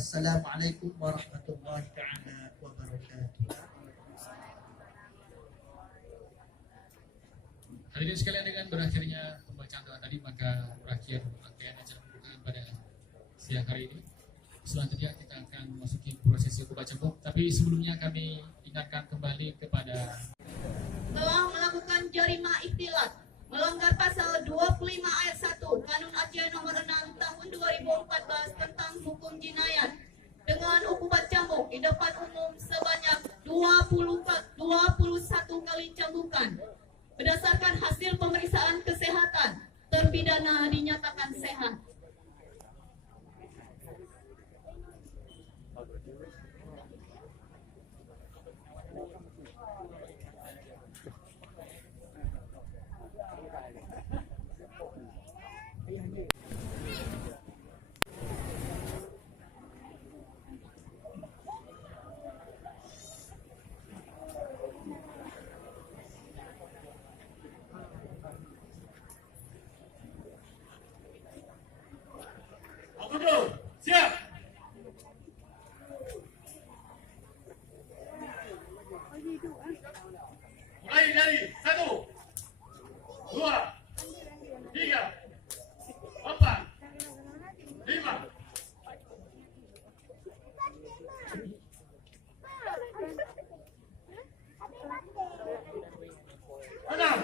Wassalamualaikum warahmatullahi taala wabarakatuh. Hadirin sekalian, dengan berakhirnya pembacaan doa tadi maka berakhir rangkaian acara pembukaan pada siang hari ini. Selanjutnya kita akan memasuki prosesi baca buku, tapi sebelumnya kami ingatkan kembali kepada telah melakukan jarima ikhtilat melanggar pasal 25 ayat 1 Kanun Aceh nomor 6 tahun 2014 tentang hukum jinayat dengan hukuman cambuk di depan umum sebanyak 21 kali cambukan. Berdasarkan hasil pemeriksaan kesehatan, terpidana dinyatakan sehat. Siap. Mulai dari 1, 2, 3, 4, 5. Enam.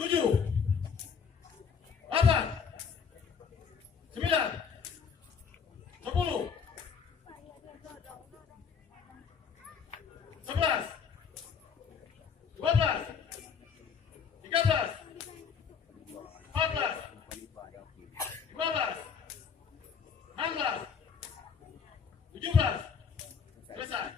Tujuh, 8, 9, 10, 11, 12, 13, 14, 15, 16, 17. Selesai.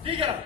Tiga.